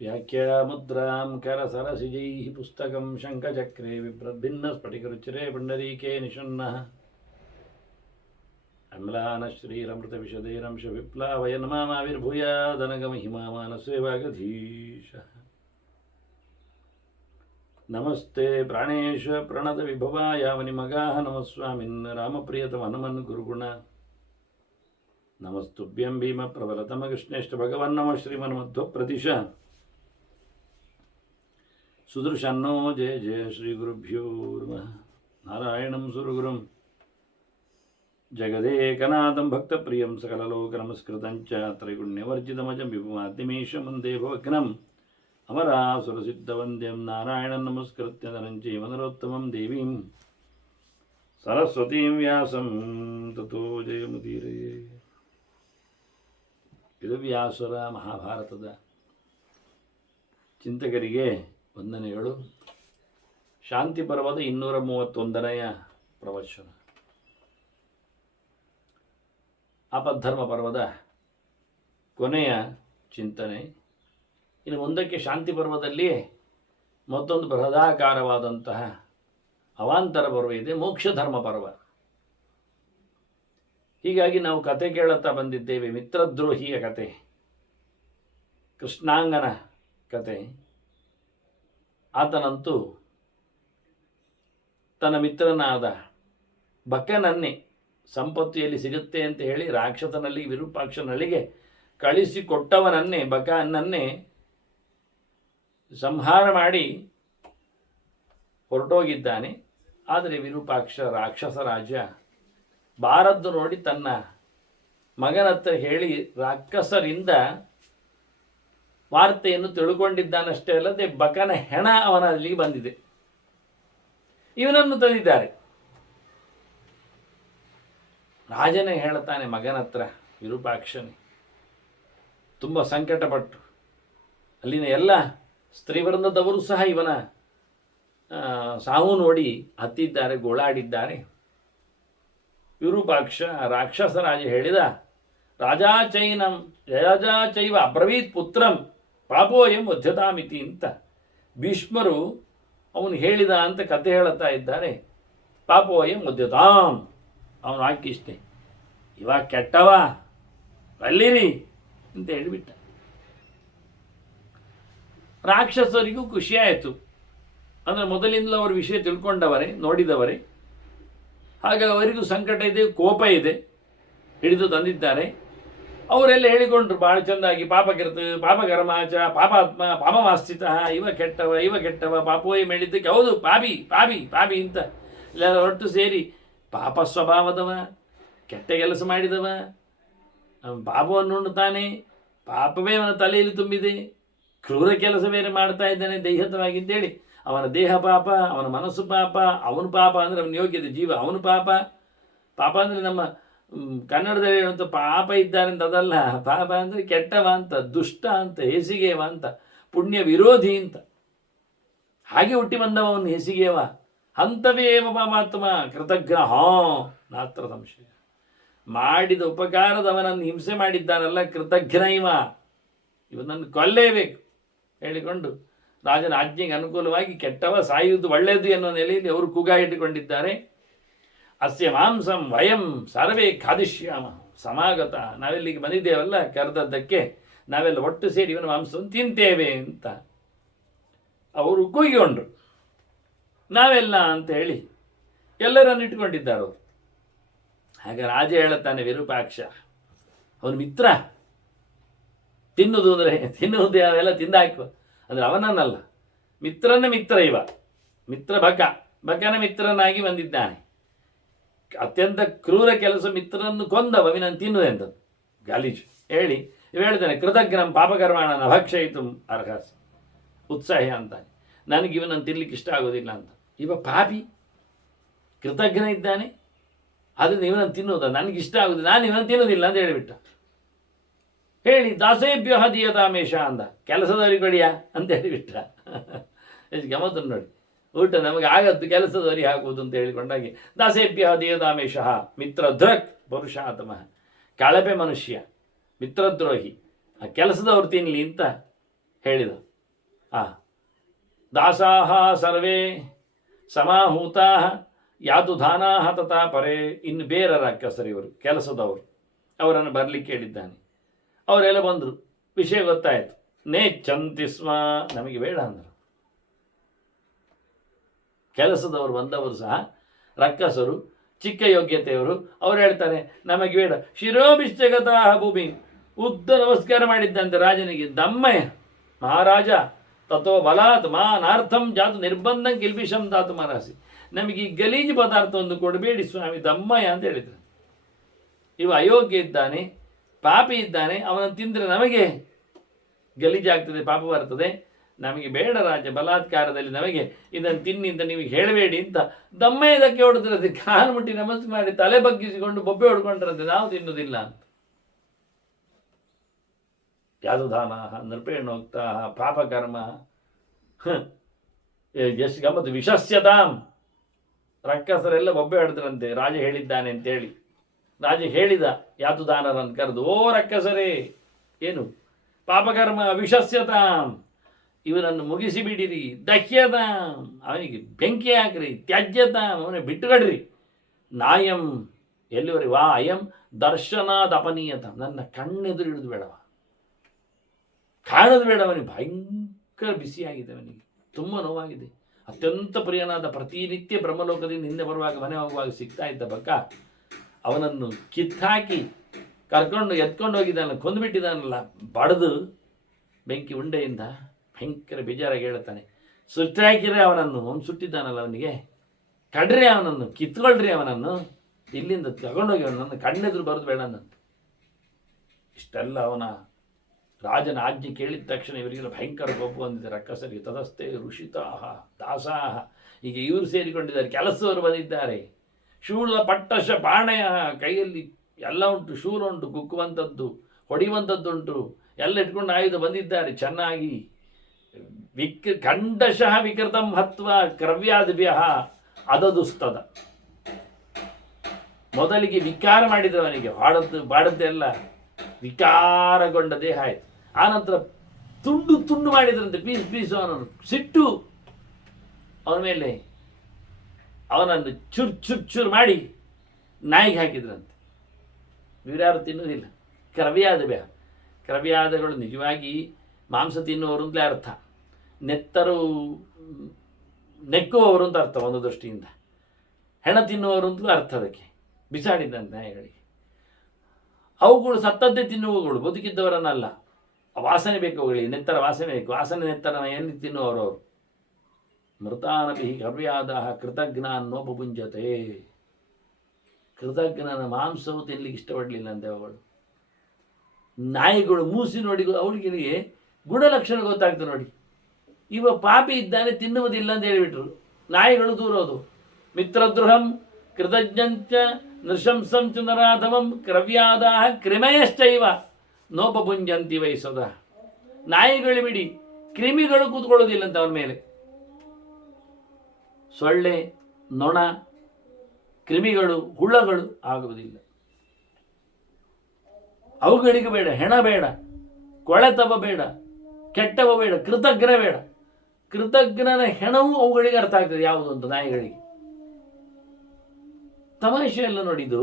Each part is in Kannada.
व्याख्यामुद्रां करसरसिजैः पुस्तकं शङ्खचक्रे बिभ्रद्भिन्नस्फटिकरुचिरे पुण्डरीके निषण्णः अम्लानश्रीरमृतविशदेरंशविप्लावय नमामाविर्भूयादनगमहिमामानसेवागधीशः नमस्ते प्राणेश प्रणतविभवायावनिमगाः नमः स्वामिन् रामप्रियतम నమస్తుభ్యం భీమ ప్రబలతమ కృష్ణేష్ట భగవన్ నమ శ్రీమన్మధ్వ ప్రతిష సుదృశన్నో జయ జయ శ్రీ గురుభ్యో నారాయణం సురుగురుం. జగదేకనాథం భక్తప్రియం సకలలోకనమస్కృతం చ త్రైగుణ్యవర్జితమజం విపుమాద్యమీశ వందే భవగ్నం. అమరాసురసిద్ధవంద్యం నారాయణం నమస్కృత్య నరం జీవనరోత్తమం దేవీం. సరస్వతీం వ్యాసం తతో జయముదీరే ವ್ಯಾಸರ ಮಹಾಭಾರತದ ಚಿಂತಕರಿಗೆ ವಂದನೆಗಳು. ಶಾಂತಿ ಪರ್ವದ ಇನ್ನೂರ ಮೂವತ್ತೊಂದನೆಯ ಪ್ರವಚನ. ಅಪಧರ್ಮ ಪರ್ವದ ಕೊನೆಯ ಚಿಂತನೆ. ಇನ್ನು ಮುಂದಕ್ಕೆ ಶಾಂತಿ ಪರ್ವದಲ್ಲಿ ಮತ್ತೊಂದು ಬೃಹದಾಕಾರವಾದಂತಹ ಅವಾಂತರ ಪರ್ವ ಇದೆ ಮೋಕ್ಷ ಧರ್ಮ ಪರ್ವ. ಹೀಗಾಗಿ ನಾವು ಕತೆ ಕೇಳುತ್ತಾ ಬಂದಿದ್ದೇವೆ, ಮಿತ್ರದ್ರೋಹಿಯ ಕತೆ, ಕೃಷ್ಣಾಂಗನ ಕತೆ. ಆತನಂತೂ ತನ್ನ ಮಿತ್ರನಾದ ಬಕ್ಕನನ್ನೇ ಸಂಪತ್ತಿಯಲ್ಲಿ ಸಿಗುತ್ತೆ ಅಂತ ಹೇಳಿ ರಾಕ್ಷಸನಲ್ಲಿ, ವಿರೂಪಾಕ್ಷನಲ್ಲಿಗೆ ಕಳಿಸಿಕೊಟ್ಟವನನ್ನೇ ಬಕನನ್ನೇ ಸಂಹಾರ ಮಾಡಿ ಹೊರಟೋಗಿದ್ದಾನೆ. ಆದರೆ ವಿರೂಪಾಕ್ಷ ರಾಕ್ಷಸ ರಾಜ ಬಾರದ್ದು ನೋಡಿ ತನ್ನ ಮಗನ ಹತ್ರ ಹೇಳಿ ರಾಕ್ಷಸರಿಂದ ವಾರ್ತೆಯನ್ನು ತಿಳ್ಕೊಂಡಿದ್ದಾನಷ್ಟೇ ಅಲ್ಲದೆ ಬಕನ ಹೆಣ ಅವನ ಅವನಲ್ಲಿ ಬಂದಿದೆ. ಇವನನ್ನು ತಂದಿದ್ದಾರೆ. ರಾಜನೇ ಹೇಳ್ತಾನೆ ಮಗನ ಹತ್ರ ವಿರೂಪಾಕ್ಷನೇ. ತುಂಬ ಸಂಕಟಪಟ್ಟು. ಅಲ್ಲಿನ ಎಲ್ಲ ಸ್ತ್ರೀವೃಂದದವರು ಸಹ ಇವನ ಸಾವು ನೋಡಿ ಹತ್ತಿದ್ದಾರೆ, ಗೋಳಾಡಿದ್ದಾರೆ. ವಿರೂಪಾಕ್ಷ ರಾಕ್ಷಸ ರಾಜ ಹೇಳಿದ ರಾಜಾಚೈನಂ ರಾಜಾಚೈವ ಅಬ್ರವೀತ್ ಪುತ್ರಂ ಪಾಪೋಯಂ ವಧ್ಯತಾಮಿತಿ ಅಂತ ಭೀಷ್ಮರು ಅವನು ಹೇಳಿದ ಅಂತ ಕತೆ ಹೇಳುತ್ತಾ ಇದ್ದಾರೆ. ಪಾಪೋಯಂ ವಧ್ಯತಾಂ. ಅವನು ಹಾಕಿಷ್ಟೆ ಇವಾಗ ಕೆಟ್ಟವ, ಅಲ್ಲಿರಿ ಅಂತ ಹೇಳಿಬಿಟ್ಟ. ರಾಕ್ಷಸರಿಗೂ ಖುಷಿಯಾಯಿತು. ಅಂದರೆ ಮೊದಲಿಂದಲೂ ಅವ್ರ ವಿಷಯ ತಿಳ್ಕೊಂಡವರೇ, ನೋಡಿದವರೇ. ಹಾಗೆ ಅವರಿಗೂ ಸಂಕಟ ಇದೆ, ಕೋಪ ಇದೆ. ಹಿಡಿದು ತಂದಿದ್ದಾರೆ. ಅವರೆಲ್ಲ ಹೇಳಿಕೊಂಡ್ರು ಭಾಳ ಚೆಂದಾಗಿ ಪಾಪಕೃತ ಪಾಪಕರ್ಮಾಚ ಪಾಪಾತ್ಮ ಪಾಪಮಾಸ್ಥಿತ ಇವ ಕೆಟ್ಟವ ಇವ ಕೆಟ್ಟವ ಪಾಪೋಯಿ ಮೇಳಿದ್ದಕ್ಕೆ ಹೌದು, ಪಾಪಿ ಪಾಪಿ ಪಾಪಿ ಅಂತ ಇಲ್ಲ ಒಟ್ಟು ಸೇರಿ, ಪಾಪ ಸ್ವಭಾವದವ, ಕೆಟ್ಟ ಕೆಲಸ ಮಾಡಿದವ ಪಾಪವನ್ನು ಉಣ್ಣುತ್ತಾನೆ, ಪಾಪವೇ ಅವನ ತಲೆಯಲ್ಲಿ ತುಂಬಿದೆ, ಕ್ರೂರ ಕೆಲಸ ಬೇರೆ ಮಾಡ್ತಾ ಇದ್ದಾನೆ, ದೈಹಿಕವಾಗಿ ಅಂತೇಳಿ ಅವನ ದೇಹ ಪಾಪ, ಅವನ ಮನಸ್ಸು ಪಾಪ, ಅವನ ಪಾಪ ಅಂದರೆ ಅವನ ಯೋಗ್ಯತೆ, ಜೀವ, ಅವನ ಪಾಪ. ಪಾಪ ಅಂದರೆ ನಮ್ಮ ಕನ್ನಡದಲ್ಲಿ ಹೇಳುವಂಥ ಪಾಪ ಇದ್ದಾನೆ ಅಂತ ಅದಲ್ಲ. ಪಾಪ ಅಂದರೆ ಕೆಟ್ಟವ ಅಂತ ದುಷ್ಟ ಅಂತ, ಹೇಸಿಗೆವ ಅಂತ, ಪುಣ್ಯ ವಿರೋಧಿ ಅಂತ. ಹಾಗೆ ಹುಟ್ಟಿ ಬಂದವ ಅವನು ಹೇಸಿಗೆವ ಹಂತವೇವ ಪಾಪಾತ್ಮ ಕೃತಜ್ಞ ಹಾ ನಾತ್ರ ಸಂಶಯ. ಮಾಡಿದ ಉಪಕಾರದವನನ್ನು ಹಿಂಸೆ ಮಾಡಿದ್ದಾನಲ್ಲ ಕೃತಜ್ಞ ಇವ. ಇವನನ್ನು ಕೊಲ್ಲೇಬೇಕು. ಹೇಳಿಕೊಂಡು ರಾಜನ ಆಜ್ಞೆಗೆ ಅನುಕೂಲವಾಗಿ ಕೆಟ್ಟವ ಸಾಯುವುದು ಒಳ್ಳೆಯದು ಎನ್ನುವ ನೆಲೆಯಲ್ಲಿ ಅವರು ಕೂಗಾ ಇಟ್ಟುಕೊಂಡಿದ್ದಾರೆ. ಅಸ್ಯ ಮಾಂಸಂ ವಯಂ ಸರ್ವೇ ಖಾದಿಶ್ಯಾಮ. ಸಮಾಗತ. ನಾವೆಲ್ಲಿಗೆ ಬಂದಿದ್ದೇವಲ್ಲ ಕರೆದದ್ದಕ್ಕೆ ನಾವೆಲ್ಲ ಒಟ್ಟು ಸೇರಿ ಇವನ ಮಾಂಸವನ್ನು ತಿಂತೇವೆ ಅಂತ. ಅವರು ಕೂಗಿಕೊಂಡ್ರು. ನಾವೆಲ್ಲ ಅಂತ ಹೇಳಿ ಎಲ್ಲರನ್ನು ಇಟ್ಕೊಂಡಿದ್ದಾರೆ ಅವರು. ಹಾಗೆ ರಾಜ ಹೇಳುತ್ತಾನೆ, ವಿರೂಪಾಕ್ಷ, ಅವನ ಮಿತ್ರ ತಿನ್ನುವುದು ಅಂದರೆ ತಿನ್ನುವುದು ಅವೆಲ್ಲ ತಿಂದಾಕು ಅಂದರೆ ಅವನನ್ನಲ್ಲ ಮಿತ್ರನ ಮಿತ್ರ ಇವ. ಮಿತ್ರ ಬಕ ಬಕನ ಮಿತ್ರನಾಗಿ ಬಂದಿದ್ದಾನೆ. ಅತ್ಯಂತ ಕ್ರೂರ ಕೆಲಸ ಮಿತ್ರನನ್ನು ಕೊಂದವ ವಿನನ್ ತಿನ್ನುವುದೆಂಥದ್ದು ಗಾಲೀಜು ಹೇಳಿ, ಇವ ಹೇಳ್ತಾನೆ, ಕೃತಜ್ಞಂ ಪಾಪಕರ್ಮಾಣ ಭಕ್ಷಯಿತು ಅರ್ಹಸ್. ಉತ್ಸಾಹ ಅಂತಾನೆ. ನನಗೆ ಇವನನ್ನು ತಿನ್ಲಿಕ್ಕೆ ಇಷ್ಟ ಆಗೋದಿಲ್ಲ ಅಂತ. ಇವ ಪಾಪಿ. ಕೃತಜ್ಞ ಇದ್ದಾನೆ. ಅದನ್ನು ಇವನನ್ನು ತಿನ್ನೋದ ನನಗಿಷ್ಟ ಆಗುದು ನಾನು ಇವನನ್ನು ತಿನ್ನೋದಿಲ್ಲ ಅಂತ ಹೇಳಿಬಿಟ್ಟ. ಹೇಳಿ ದಾಸೇಭ್ಯ ಹದಿಯತಾಮೇಶ ಅಂದ. ಕೆಲಸದವ್ರಿಗೆ ಕೊಡಿಯ ಅಂತ ಹೇಳಿಬಿಟ್ಟ ಎಷ್ಟು ನೋಡಿ. ಊಟ ನಮಗೆ ಆಗದ್ದು ಕೆಲಸದವರಿಗೆ ಹಾಕುವುದು ಅಂತ ಹೇಳಿಕೊಂಡಾಗೆ ದಾಸೇಭ್ಯ ಹದಿಯತಾಮೇಶ ಮಿತ್ರ ಧೃಕ್ ಪುರುಷಾತಮ ಕಳಪೆ ಮನುಷ್ಯ, ಮಿತ್ರದ್ರೋಹಿ. ಆ ಕೆಲಸದವ್ರು ತಿನ್ನಲಿ ಅಂತ ಹೇಳಿದ. ಆ, ದಾಸಾಹ ಸರ್ವೇ ಸಮಾಹೂತಾ ಯಾದು ಧಾನಾಹ ತಥಾ ಪರೇ. ಇನ್ನು ಬೇರೆ ಸರ್ ಇವರು ಕೆಲಸದವರು. ಅವರನ್ನು ಬರಲಿಕ್ಕೆ ಹೇಳಿದ್ದಾನೆ. ಅವರೆಲ್ಲ ಬಂದರು. ವಿಷಯ ಗೊತ್ತಾಯಿತು. ನೇ ಚಂತಿಸ್ಮ ನಮಗೆ ಬೇಡ ಅಂದರು. ಕೆಲಸದವರು ಬಂದವರು ಸಹ ರಕ್ಕಸರು, ಚಿಕ್ಕ ಯೋಗ್ಯತೆಯವರು, ಅವ್ರು ಹೇಳ್ತಾರೆ, ನಮಗೆ ಬೇಡ. ಶಿರೋಭಿಷ್ಟಗತಾ ಭೂಮಿ. ಉದ್ದ ನಮಸ್ಕಾರ ಮಾಡಿದ್ದಂತೆ ರಾಜನಿಗೆ ದಮ್ಮಯ್ಯ ಮಹಾರಾಜ ತತ್ವ ಬಲಾತ್, ಮಾನಾರ್ಥಂ ಜಾತು ನಿರ್ಬಂಧಂ ಕಿಲ್ಬಿಷಂ ದಾತು ಮಹಾರಾಸಿ ನಮಗೆ ಈ ಗಲೀಜು ಪದಾರ್ಥವನ್ನು ಕೊಡಬೇಡಿ ಸ್ವಾಮಿ, ದಮ್ಮಯ್ಯ ಅಂತ ಹೇಳಿದ್ರು. ಇವ ಅಯೋಗ್ಯ ಇದ್ದಾನೆ. ಪಾಪಿ ಇದ್ದಾನೆ, ಅವನನ್ನು ತಿಂದರೆ ನಮಗೆ ಗಲೀಜಾಗ್ತದೆ, ಪಾಪ ಬರ್ತದೆ. ನಮಗೆ ಬೇಡ ರಾಜ, ಬಲಾತ್ಕಾರದಲ್ಲಿ ನಮಗೆ ಇದನ್ನು ತಿನ್ನಿ ಅಂತ ನೀವು ಹೇಳಬೇಡಿ ಅಂತ ದಮ್ಮಯ್ಯದಕ್ಕೆ ಹೊಡೆದ್ರಂತೆ. ಕಾಲು ಮುಟ್ಟಿ ನಮಸ್ತೆ ಮಾಡಿ ತಲೆ ಬಗ್ಗಿಸಿಕೊಂಡು ಬೊಬ್ಬೆ ಹೊಡ್ಕೊಂಡ್ರಂತೆ, ನಾವು ತಿನ್ನುವುದಿಲ್ಲ ಅಂತ. ಯಾದುದಾನ ನೃಪೇಣೋಕ್ತ ಪಾಪಕರ್ಮ ಎಷ್ಟು ಗಮ್ಮತ್ತು, ವಿಷಸ್ಯತಾಂ. ರಕ್ಕಸರೆಲ್ಲ ಬೊಬ್ಬೆ ಹೊಡೆದ್ರಂತೆ, ರಾಜ ಹೇಳಿದ್ದಾನೆ ಅಂತೇಳಿ. ರಾಜ ಹೇಳಿದ, ಯಾತುದಾನರನ್ನು ಕರೆದು, ಓ ರಕ್ಕಸರೇ ಏನು? ಪಾಪಕರ್ಮ ವಿಷಸ್ಯತಾಂ, ಇವನನ್ನು ಮುಗಿಸಿ ಬಿಡಿರಿ ದಹ್ಯತಾಂ, ಅವನಿಗೆ ಬೆಂಕಿ ಹಾಕ್ರಿ, ತ್ಯಾಜ್ಯತಾಂ, ಅವನೇ ಬಿಟ್ಟುಗಡ್ರಿ ನಾಯಂ ಎಲ್ಲಿವರೆಗೆ ವಾ, ಅಯಂ ದರ್ಶನಾದ ಅಪನೀಯತ ನನ್ನ ಕಣ್ಣೆದುರು ಹಿಡಿದು ಬೇಡವ? ಕಾಣದು ಬೇಡ ಅವನಿಗೆ ಭಯಂಕರ ಬಿಸಿಯಾಗಿದೆ ಅವನಿಗೆ. ತುಂಬ ನೋವಾಗಿದೆ. ಅತ್ಯಂತ ಪ್ರಿಯನಾದ ಪ್ರತಿನಿತ್ಯ ಬ್ರಹ್ಮಲೋಕದಿಂದ ಹಿಂದೆ ಬರುವಾಗ ಮನೆ ಹೋಗುವಾಗ ಸಿಗ್ತಾ ಇದ್ದ ಬಕ್ಕ ಅವನನ್ನು ಕಿತ್ತಾಕಿ ಕರ್ಕೊಂಡು ಎತ್ಕೊಂಡು ಹೋಗಿದ್ದಾನಲ್ಲ ಕೊಂದುಬಿಟ್ಟಿದ್ದಾನಲ್ಲ, ಬಡದು ಬೆಂಕಿ ಉಂಡೆಯಿಂದ ಭಯಂಕರ ಬೇಜಾರಾಗಿ ಹೇಳ್ತಾನೆ ಸುಟ್ಟಾಕಿದ್ರೆ ಅವನನ್ನು, ಅವ್ನು ಸುಟ್ಟಿದ್ದಾನಲ್ಲ ಅವನಿಗೆ? ಕಡ್ರಿ ಅವನನ್ನು, ಕಿತ್ಕೊಳ್ರಿ ಅವನನ್ನು, ಇಲ್ಲಿಂದ ತಗೊಂಡೋಗಿ ಅವನನ್ನು, ಕಣ್ಣೆದುರು ಬರೆದು ಬೇಡ ನಂತ ಇಷ್ಟೆಲ್ಲ ಅವನ ರಾಜನ ಆಜ್ಞೆ ಕೇಳಿದ ತಕ್ಷಣ ಇವರಿಗೆಲ್ಲ ಭಯಂಕರ ಕೋಪ ಬಂದಿದೆ. ರಕ್ಕಸರಿಗೆ ತದಸ್ತೆ, ಋಷಿತಾಹ, ದಾಸಾಹ ಈಗ ಇವರು ಸೇರಿಕೊಂಡಿದ್ದಾರೆ, ಕೆಲಸದವರು ಬಂದಿದ್ದಾರೆ. ಶೂಲ ಪಟ್ಟಶ ಬಾಣೆಯ ಕೈಯಲ್ಲಿ ಎಲ್ಲ ಉಂಟು ಶೂಲ ಉಂಟು ಕುಕ್ಕುವಂಥದ್ದು, ಹೊಡೆಯುವಂಥದ್ದುಂಟು, ಎಲ್ಲ ಇಟ್ಕೊಂಡು ಆಯುಧ ಬಂದಿದ್ದಾರೆ. ಚೆನ್ನಾಗಿ ವಿಕ್, ಖಂಡಶಃ ವಿಕೃತಂ ಹತ್ವ ಕ್ರವ್ಯಾದಿಭ್ಯ ಅದದುಸ್ತದ ಮೊದಲಿಗೆ ವಿಕಾರ ಮಾಡಿದವನಿಗೆ ಬಾಡದ್ದು ಬಾಡದ್ದೆಲ್ಲ ವಿಕಾರಗೊಂಡ ದೇಹ ಆಯಿತು. ಆನಂತರ ತುಂಡು ತುಂಡು ಮಾಡಿದ್ರಂತೆ, ಪೀಸ್ ಪೀಸು ಅವನನ್ನು. ಸಿಟ್ಟು ಅವನ ಮೇಲೆ ಅವನನ್ನು ಚುರ್ ಚುರ್ ಚುರ್ ಮಾಡಿ ನಾಯಿಗೆ ಹಾಕಿದ್ರಂತೆ. ಇವರ್ಯಾರು ತಿನ್ನುವುದಿಲ್ಲ. ಕ್ರವ್ಯಾದ ಬ್ಯಾ ಕ್ರವ್ಯಾದಗಳು ನಿಜವಾಗಿ ಮಾಂಸ ತಿನ್ನುವವರು ಅಂತಲೇ ಅರ್ಥ. ನೆತ್ತರು ನೆಕ್ಕುವವರು ಅಂತ ಅರ್ಥ ಒಂದು ದೃಷ್ಟಿಯಿಂದ. ಹೆಣ ತಿನ್ನುವವರು ಅಂತಲೂ ಅರ್ಥ ಅದಕ್ಕೆ. ಬಿಸಾಡಿದಂತೆ ನಾಯಿಗಳಿಗೆ. ಅವುಗಳು ಸತ್ತದ್ದೇ ತಿನ್ನುವಗಳು ಬದುಕಿದ್ದವರನ್ನಲ್ಲ. ವಾಸನೆ ಬೇಕು ಅವುಗಳಿಗೆ. ನೆತ್ತರ ವಾಸನೆ ಬೇಕು. ವಾಸನೆ ನೆತ್ತರ ಏನು ತಿನ್ನುವವರು ಅವರು? ಮೃತಾನಪಿ ಹವ್ಯಾದ ಕೃತಜ್ಞ ಅನ್ನೋಪುಂಜತೆ ಕೃತಜ್ಞನ ಮಾಂಸವು ತಿನ್ಲಿಕ್ಕೆ ಇಷ್ಟಪಡಲಿಲ್ಲ ಅಂತೆ ಅವಳು. ನಾಯಿಗಳು ಮೂಸಿ ನೋಡಿ ಅವಳಿಗೆ ಗುಣಲಕ್ಷಣ ಗೊತ್ತಾಗ್ತದೆ ನೋಡಿ. ಇವ ಪಾಪಿ ಇದ್ದಾನೆ, ತಿನ್ನುವುದಿಲ್ಲ ಅಂತ ಹೇಳಿಬಿಟ್ರು. ನಾಯಿಗಳು ದೂರೋದು ಮಿತ್ರದ್ರೋಹಂ ಕೃತಜ್ಞಂಚ ನೃಶಂಸಂ ಚ ನರಾಧಮಂ ಕ್ರವ್ಯಾದ ಕ್ರಿಮಯಶ್ಚೈವ ನೋಪಪುಂಜಂತಿ ವಯಸ್ಸದ ನಾಯಿಗಳು ಬಿಡಿ, ಕ್ರಿಮಿಗಳು ಕೂತ್ಕೊಳ್ಳೋದಿಲ್ಲ ಅಂತ ಅವನ ಮೇಲೆ. ಸೊಳ್ಳೆ, ನೊಣ, ಕ್ರಿಮಿಗಳು, ಹುಳಗಳು ಆಗುವುದಿಲ್ಲ. ಅವುಗಳಿಗೆ ಬೇಡ, ಹೆಣ ಬೇಡ, ಕೊಳೆತವ ಬೇಡ, ಕೆಟ್ಟವ ಬೇಡ ಕೃತಜ್ಞ ಬೇಡ. ಕೃತಜ್ಞನ ಹೆಣವು ಅವುಗಳಿಗೆ ಅರ್ಥ ಆಗ್ತದೆ, ಯಾವುದು ಅಂತ ನಾಯಿಗಳಿಗೆ. ತಮಾಷೆ ಎಲ್ಲ ನೋಡಿದ್ದು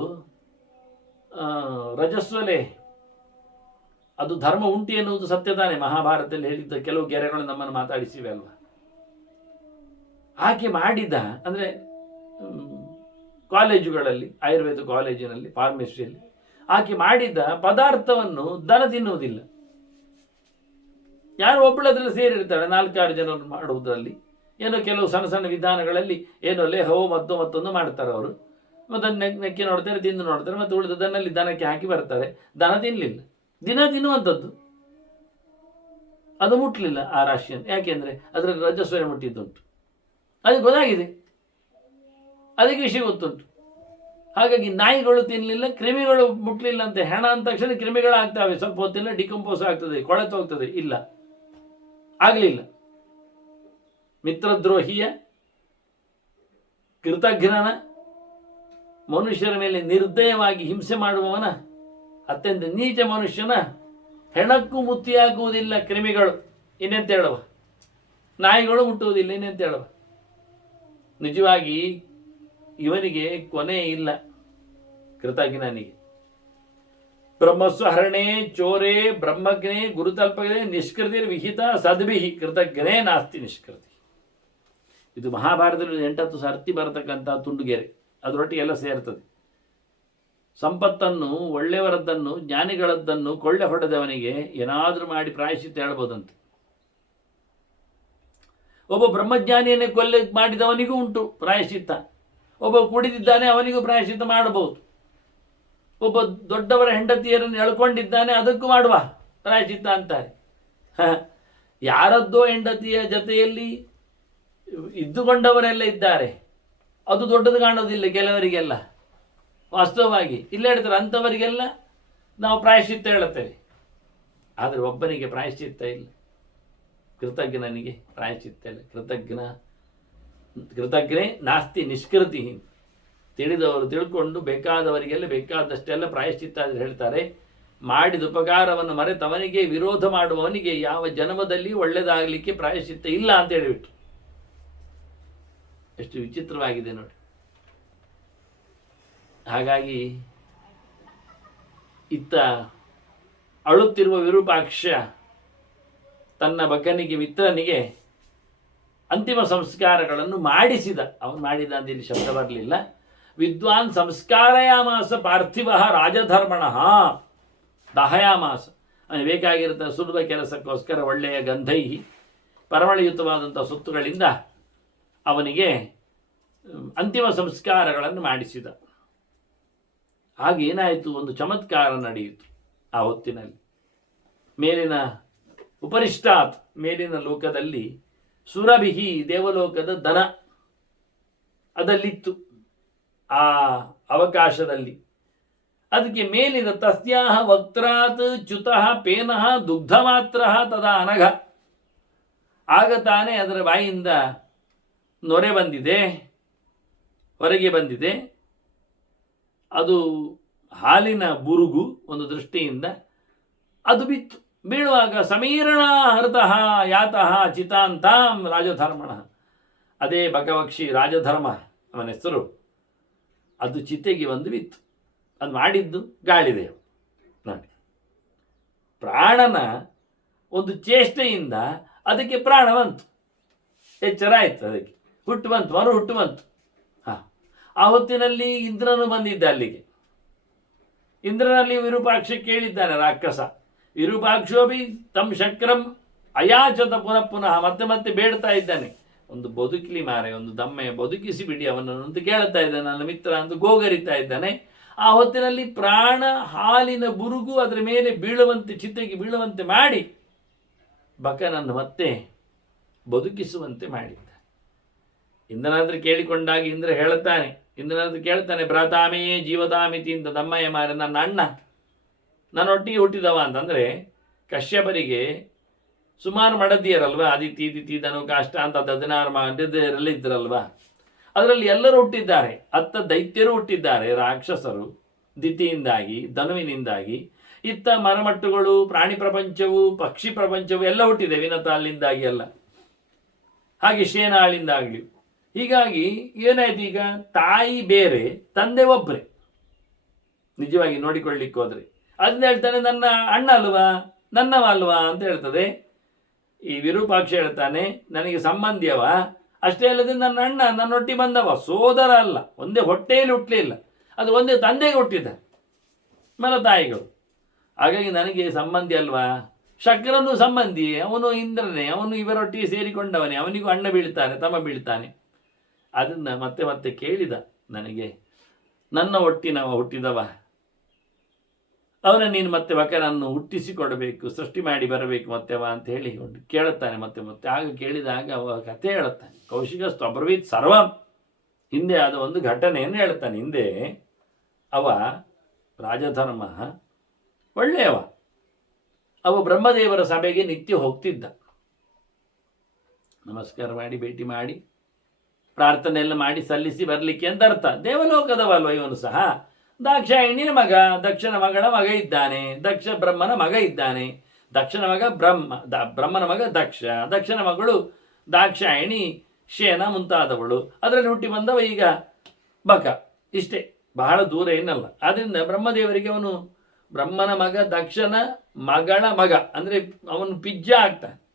ರಜಸ್ವಲೆ. ಅದು ಧರ್ಮ ಉಂಟಿ ಎನ್ನುವುದು ಸತ್ಯ ತಾನೆ, ಮಹಾಭಾರತದಲ್ಲಿ ಹೇಳಿದ್ದ, ಕೆಲವು ಗೆರೆಗಳು ನಮ್ಮನ್ನು ಮಾತಾಡಿಸಿವೆ ಅಲ್ವಾ? ಆಕೆ ಮಾಡಿದ, ಅಂದರೆ ಕಾಲೇಜುಗಳಲ್ಲಿ, ಆಯುರ್ವೇದ ಕಾಲೇಜಿನಲ್ಲಿ, ಫಾರ್ಮಸಿಯಲ್ಲಿ, ಆಕೆ ಮಾಡಿದ ಪದಾರ್ಥವನ್ನು ದನ ತಿನ್ನುವುದಿಲ್ಲ. ಯಾರು ಒಬ್ಬಳದ್ರಲ್ಲಿ ಸೇರಿರ್ತಾಳೆ, ನಾಲ್ಕಾರು ಜನರು ಮಾಡುವುದರಲ್ಲಿ. ಏನೋ ಕೆಲವು ಸಣ್ಣ ಸಣ್ಣ ವಿಧಾನಗಳಲ್ಲಿ ಏನೋ ಲೇಹವೋ ಮತ್ತು ಮತ್ತೊಂದು ಮಾಡ್ತಾರೆ ಅವರು. ಮತ್ತು ನೆಕ್, ನೆಕ್ಕಿ ನೋಡ್ತಾರೆ, ತಿಂದು ನೋಡ್ತಾರೆ, ಮತ್ತು ಉಳಿದದನ್ನಲ್ಲಿ ದನಕ್ಕೆ ಹಾಕಿ ಬರ್ತಾರೆ. ದನ ತಿನ್ನಲಿಲ್ಲ ದಿನ ತಿನ್ನುವಂಥದ್ದು. ಅದು ಮುಟ್ಲಿಲ್ಲ ಆ ರಾಶಿಯನ್ನು. ಯಾಕೆಂದರೆ ಅದರಲ್ಲಿ ರಜಸ್ವಯ ಮುಟ್ಟಿದ್ದುಂಟು ಅದು ಗೊತ್ತಾಗಿದೆ. ಅದಕ್ಕೆ ವಿಷಯ ಗೊತ್ತುಂಟು. ಹಾಗಾಗಿ ನಾಯಿಗಳು ತಿನ್ನಲಿಲ್ಲ ಕ್ರಿಮಿಗಳು ಮುಟ್ಲಿಲ್ಲ ಅಂತ ಹೆಣ ಅಂದ ತಕ್ಷಣ ಕ್ರಿಮಿಗಳಾಗ್ತವೆ. ಸ್ವಲ್ಪ ಹೊತ್ತಿನ ಡಿಕಂಪೋಸ್ ಆಗ್ತದೆ ಕೊಳೆತು ಹೋಗ್ತದೆ ಇಲ್ಲ. ಆಗಲಿಲ್ಲ. ಮಿತ್ರದ್ರೋಹಿಯ, ಕೃತಜ್ಞನ, ಮನುಷ್ಯರ ಮೇಲೆ ನಿರ್ದಯವಾಗಿ ಹಿಂಸೆ ಮಾಡುವವನ, ಅತ್ಯಂತ ನೀಚ ಮನುಷ್ಯನ ಹೆಣಕ್ಕೂ ಮುತ್ತಿಯಾಗುವುದಿಲ್ಲ ಕ್ರಿಮಿಗಳು. ಇನ್ನೆಂತ ಹೇಳುವ? ನಾಯಿಗಳು ಮುಟ್ಟುವುದಿಲ್ಲ, ಇನ್ನೆಂತ ಹೇಳುವ? ನಿಜವಾಗಿ ಇವನಿಗೆ ಕೊನೆ ಇಲ್ಲ ಕೃತಜ್ಞನಿಗೆ. ಬ್ರಹ್ಮಸ್ವಹರಣೆ, ಚೋರೆ, ಬ್ರಹ್ಮಜ್ಞೆ ಗುರುತಲ್ಪಗ್ನೆ ನಿಷ್ಕೃತಿ, ವಿಹಿತ, ಸದ್ಭಿಹಿ, ಕೃತಜ್ಞನೇ, ನಾಸ್ತಿ, ನಿಷ್ಕೃತಿ. ಇದು ಮಹಾಭಾರತದಲ್ಲಿ ಎಂಟತ್ತು ಸರ್ತಿ ಬರತಕ್ಕಂಥ ತುಂಡುಗೆರೆ. ಅದರೊಟ್ಟಿಗೆ ಎಲ್ಲ ಸೇರ್ತದೆ. ಸಂಪತ್ತನ್ನು, ಒಳ್ಳೆಯವರದ್ದನ್ನು, ಜ್ಞಾನಿಗಳದ್ದನ್ನು ಕೊಳ್ಳೆ ಹೊಡೆದವನಿಗೆ ಏನಾದರೂ ಮಾಡಿ ಪ್ರಾಯಶ್ಚಿತ್ತ ಹೇಳ್ಬೋದಂತೆ. ಒಬ್ಬ ಬ್ರಹ್ಮಜ್ಞಾನಿಯನ್ನೇ ಕೊಲ್ಲ ಮಾಡಿದವನಿಗೂ ಉಂಟು ಪ್ರಾಯಶ್ಚಿತ್ತ. ಒಬ್ಬ ಕುಡಿದಿದ್ದಾನೆ ಅವನಿಗೂ ಪ್ರಾಯಶ್ಚಿತ್ತ ಮಾಡಬಹುದು. ಒಬ್ಬ ದೊಡ್ಡವರ ಹೆಂಡತಿಯರನ್ನು ಎಳ್ಕೊಂಡಿದ್ದಾನೆ ಅದಕ್ಕೂ ಮಾಡುವ ಪ್ರಾಯಶ್ಚಿತ್ತ ಅಂತಾರೆ. ಯಾರದ್ದೋ ಹೆಂಡತಿಯ ಜೊತೆಯಲ್ಲಿ ಇದ್ದುಕೊಂಡವರೆಲ್ಲ ಇದ್ದಾರೆ. ಅದು ದೊಡ್ಡದು ಕಾಣೋದಿಲ್ಲ ಕೆಲವರಿಗೆಲ್ಲ. ವಾಸ್ತವವಾಗಿ ಇಲ್ಲ ಹೇಳ್ತಾರೆ, ಅಂಥವರಿಗೆಲ್ಲ ನಾವು ಪ್ರಾಯಶ್ಚಿತ್ತ ಹೇಳುತ್ತೇವೆ. ಆದರೆ ಒಬ್ಬನಿಗೆ ಪ್ರಾಯಶ್ಚಿತ್ತ ಇಲ್ಲ. ಕೃತಜ್ಞನಿಗೆ ಪ್ರಾಯಶ್ಚಿತ್ತ ಇಲ್ಲ ಕೃತಜ್ಞ, ಕೃತಜ್ಞೆ, ನಾಸ್ತಿ, ನಿಷ್ಕೃತಿ. ತಿಳಿದವರು ತಿಳ್ಕೊಂಡು ಬೇಕಾದವರಿಗೆಲ್ಲ ಬೇಕಾದಷ್ಟೆಲ್ಲ ಪ್ರಾಯಶ್ಚಿತ್ತ ಅಂತ ಹೇಳ್ತಾರೆ. ಮಾಡಿದ ಉಪಕಾರವನ್ನು ಮರೆತವನಿಗೆ, ವಿರೋಧ ಮಾಡುವವನಿಗೆ ಯಾವ ಜನ್ಮದಲ್ಲಿ ಒಳ್ಳೆಯದಾಗಲಿಕ್ಕೆ ಪ್ರಾಯಶ್ಚಿತ್ತ ಇಲ್ಲ ಅಂತ ಹೇಳಿಬಿಟ್ಟು ಎಷ್ಟು ವಿಚಿತ್ರವಾಗಿದೆ ನೋಡಿ. ಹಾಗಾಗಿ ಇತ್ತ ಅಳುತ್ತಿರುವ ವಿರೂಪಾಕ್ಷ ತನ್ನ ಬಗ್ಗನಿಗೆ ಮಿತ್ರನಿಗೆ ಅಂತಿಮ ಸಂಸ್ಕಾರಗಳನ್ನು ಮಾಡಿಸಿದ. ಅವನು ಮಾಡಿದ ಅಂತ ಇಲ್ಲಿ ಶಬ್ದ ಬರಲಿಲ್ಲ. ವಿದ್ವಾನ್ ಸಂಸ್ಕಾರಯಾಮಾಸ ಪಾರ್ಥಿವ ರಾಜಧರ್ಮಣ. ದಹಯಾಮಾಸ. ಅವನಿಗೆ ಬೇಕಾಗಿರುತ್ತ ಸುಲಭ ಕೆಲಸಕ್ಕೋಸ್ಕರ ಒಳ್ಳೆಯ ಗಂಧೈಹಿ ಪರಮಳಯುತವಾದಂಥ ಸುತ್ತುಗಳಿಂದ ಅವನಿಗೆ ಅಂತಿಮ ಸಂಸ್ಕಾರಗಳನ್ನು ಮಾಡಿಸಿದ. ಹಾಗೇನಾಯಿತು? ಒಂದು ಚಮತ್ಕಾರ ನಡೆಯಿತು ಆ ಹೊತ್ತಿನಲ್ಲಿ. ಮೇಲಿನ ಉಪರಿಷ್ಟಾತ್ ಮೇಲಿನ ಲೋಕದಲ್ಲಿ ಸುರಭಿಹಿ ದೇವಲೋಕದ ದನ ಅದಲ್ಲಿತ್ತು. ಆ ಅವಕಾಶದಲ್ಲಿ. ಅದಕ್ಕೆ ಮೇಲಿನ ತಸ್ಯಾಹ ವಕ್ತ್ರಾತ್ ಚ್ಯುತಃ ಪೇನಃ ದುಗ್ಧ ಮಾತ್ರ ತದ ಅನಘ. ಆಗ ತಾನೇ ಅದರ ಬಾಯಿಂದ ನೊರೆ ಬಂದಿದೆ, ಹೊರಗೆ ಬಂದಿದೆ. ಅದು ಹಾಲಿನ ಬುರುಗು ಒಂದು ದೃಷ್ಟಿಯಿಂದ ಅದು ಬಿತ್ತು. ಬೀಳುವಾಗ ಸಮೀರಣ ಹೃತಃ ಯಾತಃ ಚಿತಾಂತಾಂ ರಾಜಧರ್ಮಣ. ಅದೇ ಭಗವಕ್ಷಿ ರಾಜಧರ್ಮ, ಅವನ ಹೆಸರು. ಅದು ಚಿತೆಗೆ ಒಂದು ಬಿತ್ತು ಅದು ಮಾಡಿದ್ದು ಗಾಳಿದೇವ. ನೋಡಿ. ಪ್ರಾಣನ ಒಂದು ಚೇಷ್ಟೆಯಿಂದ ಅದಕ್ಕೆ ಪ್ರಾಣ ಬಂತು. ಎಚ್ಚರ ಆಯಿತು ಅದಕ್ಕೆ. ಹುಟ್ಟು ಬಂತು, ಮರು ಹುಟ್ಟು ಬಂತು. ಹಾಂ. ಆ ಹೊತ್ತಿನಲ್ಲಿ ಇಂದ್ರನು ಬಂದಿದ್ದ ಅಲ್ಲಿಗೆ. ಇಂದ್ರನಲ್ಲಿ ವಿರೂಪಾಕ್ಷ ಕೇಳಿದ್ದಾನೆ ರಾಕ್ಷಸ. ವಿರೂಪಾಕ್ಷೋಭಿ ತಮ್ಮ ಶಕ್ರಂ ಅಯಾಚತ ಪುನಃ ಪುನಃ ಮತ್ತೆ ಮತ್ತೆ ಬೇಡ್ತಾ ಇದ್ದಾನೆ. ಒಂದು ಬದುಕಲಿ ಮಾರೆ, ಒಂದು ದಮ್ಮೆ ಬದುಕಿಸಿ ಬಿಡಿ, ಅವನನ್ನು ಅಂತ ಕೇಳ್ತಾ ಇದ್ದಾನೆ, ನನ್ನ ಮಿತ್ರ ಅಂತ ಗೋಗರಿತಾ ಇದ್ದಾನೆ. ಆ ಹೊತ್ತಿನಲ್ಲಿ ಪ್ರಾಣ ಹಾಲಿನ ಬುರುಗು ಅದರ ಮೇಲೆ ಬೀಳುವಂತೆ ಚಿತೆಗೆ ಬೀಳುವಂತೆ ಮಾಡಿ ಬಕನನ್ನು ಮತ್ತೆ ಬದುಕಿಸುವಂತೆ ಮಾಡಿದ್ದ ಇಂದ್ರನಾದ್ರೆ ಕೇಳಿಕೊಂಡಾಗ ಇಂದ್ರ ಹೇಳುತ್ತಾನೆ ಇಂದ್ರನಾದ್ರೆ ಕೇಳ್ತಾನೆ, ಭ್ರಾತಾಮೇ ಜೀವತಾಮಿತಿ ಅಂತ ದಮ್ಮಯ್ಯ ಮಾರೆ ನನ್ನ ಅಣ್ಣ. ನನ್ನೊಟ್ಟಿಗೆ ಹುಟ್ಟಿದವ ಅಂತಂದರೆ ಕಶ್ಯಪರಿಗೆ ಸುಮಾರು ಮಡದಿಯರಲ್ವ? ಆದಿತಿ ದಿತಿ ಧನು, ಕಾಷ್ಟ ಅಂತ ಹದಿನಾರು ಮಡದಿಯರೆಲ್ಲ ಇದ್ದರಲ್ವ ಅದರಲ್ಲಿ ಎಲ್ಲರೂ ಹುಟ್ಟಿದ್ದಾರೆ. ಅತ್ತ ದೈತ್ಯರು ಹುಟ್ಟಿದ್ದಾರೆ. ರಾಕ್ಷಸರು ದಿತಿಯಿಂದಾಗಿ, ಧನುವಿನಿಂದಾಗಿ, ಇತ್ತ ಮರಮಟ್ಟುಗಳು, ಪ್ರಾಣಿ ಪ್ರಪಂಚವು, ಪಕ್ಷಿ ಪ್ರಪಂಚವು ಎಲ್ಲ ಹುಟ್ಟಿದೆ ವಿನತ ಅಲ್ಲಿಂದಾಗಿ ಎಲ್ಲ. ಹಾಗೆ ಶೇನಾಳಿಂದಾಗಲಿ. ಹೀಗಾಗಿ ಏನಾಯ್ತು ಈಗ? ತಾಯಿ ಬೇರೆ, ತಂದೆ ಒಬ್ಬರೇ ನಿಜವಾಗಿ ನೋಡಿಕೊಳ್ಳಿಕ್ಕೆ ಹೋದ್ರೆ ಅದನ್ನ ಹೇಳ್ತಾನೆ, ನನ್ನ ಅಣ್ಣ ಅಲ್ವಾ? ನನ್ನವ ಅಲ್ವಾ? ಅಂತ ಹೇಳ್ತದೆ. ಈ ವಿರೂಪಾಕ್ಷ ಹೇಳ್ತಾನೆ, ನನಗೆ ಸಂಬಂಧಿಯವ? ಅಷ್ಟೇ ಅಲ್ಲದೆ ನನ್ನ ಅಣ್ಣ ನನ್ನೊಟ್ಟಿ ಬಂದವ. ಸೋದರ ಅಲ್ಲ, ಒಂದೇ ಹೊಟ್ಟೆಯಲ್ಲಿ ಹುಟ್ಟಲಿಲ್ಲ ಅದು ಒಂದೇ ತಂದೆಗೆ ಹುಟ್ಟಿದ ಮನ ತಾಯಿಗಳು. ಹಾಗಾಗಿ ನನಗೆ ಸಂಬಂಧಿ ಅಲ್ವಾ? ಶಕ್ರನು ಸಂಬಂಧಿ, ಅವನು ಇಂದ್ರನೇ, ಅವನು ಇವರೊಟ್ಟಿಗೆ ಸೇರಿಕೊಂಡವನೇ, ಅವನಿಗೂ ಅಣ್ಣ ಬೀಳ್ತಾನೆ, ತಮ್ಮ ಬೀಳ್ತಾನೆ. ಅದನ್ನು ಮತ್ತೆ ಮತ್ತೆ ಕೇಳಿದ ನನಗೆ, ನನ್ನ ಒಟ್ಟಿನವ ಹುಟ್ಟಿದವ? ಅವನ ನೀನು ಮತ್ತೆ ಬಕನನ್ನು ಹುಟ್ಟಿಸಿಕೊಡಬೇಕು, ಸೃಷ್ಟಿ ಮಾಡಿ ಬರಬೇಕು ಮತ್ತೆವ ಅಂತ ಹೇಳಿ ಕೇಳುತ್ತಾನೆ ಮತ್ತೆ ಮತ್ತೆ. ಆಗ ಕೇಳಿದಾಗ ಅವ ಕಥೆ ಹೇಳುತ್ತಾನೆ. ಕೌಶಿಕ ಅಬ್ರವೀತ್ ಸರ್ವ. ಹಿಂದೆ ಆದ ಒಂದು ಘಟನೆಯನ್ನು ಹೇಳ್ತಾನೆ ಹಿಂದೆ ಅವ ರಾಜಧರ್ಮ ಒಳ್ಳೆಯವ. ಅವ ಬ್ರಹ್ಮದೇವರ ಸಭೆಗೆ ನಿತ್ಯ ಹೋಗ್ತಿದ್ದ. ನಮಸ್ಕಾರ ಮಾಡಿ, ಭೇಟಿ ಮಾಡಿ ಪ್ರಾರ್ಥನೆ ಎಲ್ಲ ಮಾಡಿ, ಸಲ್ಲಿಸಿ, ಬರಲಿಕ್ಕೆ ಅಂತ ಅರ್ಥ. ದೇವಲೋಕದವಲ್ವ ಇವನು ಸಹ? ದಾಕ್ಷಾಯಿಣಿಯ ಮಗ, ದಕ್ಷನ ಮಗಳ ಮಗ ಇದ್ದಾನೆ, ದಕ್ಷ ಬ್ರಹ್ಮನ ಮಗ ಇದ್ದಾನೆ. ದಕ್ಷನ ಮಗ ಬ್ರಹ್ಮ, ದ, ಬ್ರಹ್ಮನ ಮಗ ದಕ್ಷ, ದಕ್ಷನ ಮಗಳು ದಾಕ್ಷಾಯಣಿ ಶೇನ ಮುಂತಾದವಳು. ಅದರಲ್ಲಿ ಹುಟ್ಟಿ ಬಂದವ ಈಗ ಬಕ. ಇಷ್ಟೇ, ಬಹಳ ದೂರ ಏನಲ್ಲ. ಆದ್ರಿಂದ ಬ್ರಹ್ಮದೇವರಿಗೆ ಅವನು ಬ್ರಹ್ಮನ ಮಗ, ದಕ್ಷನ ಮಗಳ ಮಗ, ಅಂದ್ರೆ ಅವನು ಪಿಜ್ಜ ಆಗ್ತಾನೆ.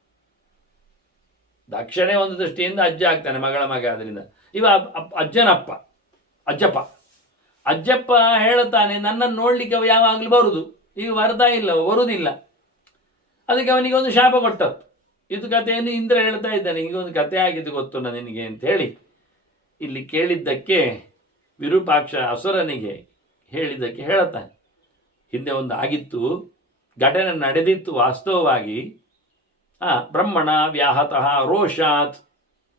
ದಕ್ಷನೇ ಒಂದು ದೃಷ್ಟಿಯಿಂದ ಅಜ್ಜ ಆಗ್ತಾನೆ ಮಗಳ ಮಗ ಅದರಿಂದ ಇವ ಅಜ್ಜನಪ್ಪ, ಅಜ್ಜಪ್ಪ. ಅಜ್ಜಪ್ಪ ಹೇಳುತ್ತಾನೆ, ನನ್ನನ್ನು ನೋಡ್ಲಿಕ್ಕೆ ಅವ ಯಾವಾಗಲೂ ಬರುದು. ಈಗ ಬರ್ತಾ ಇಲ್ಲ ಬರುವುದಿಲ್ಲ ಅದಕ್ಕೆ ಅವನಿಗೆ ಒಂದು ಶಾಪ ಕೊಟ್ಟದ್ದು ಇದು ಕಥೆಯನ್ನು ಇಂದ್ರ ಹೇಳ್ತಾ ಇದ್ದಾನೆ ಈಗ ಒಂದು ಕಥೆ ಆಗಿದ್ದು ಗೊತ್ತು ನಿನಗೆ? ಅಂತ ಹೇಳಿ ಇಲ್ಲಿ ಕೇಳಿದ್ದಕ್ಕೆ ವಿರೂಪಾಕ್ಷ ಅಸುರನಿಗೆ ಹೇಳಿದ್ದಕ್ಕೆ ಹೇಳುತ್ತಾನೆ, ಹಿಂದೆ ಒಂದು ಆಗಿತ್ತು, ಘಟನೆ ನಡೆದಿತ್ತು ವಾಸ್ತವವಾಗಿ. ಆ, ಬ್ರಹ್ಮಣ ವ್ಯಾಹತಃ ರೋಷಾತ್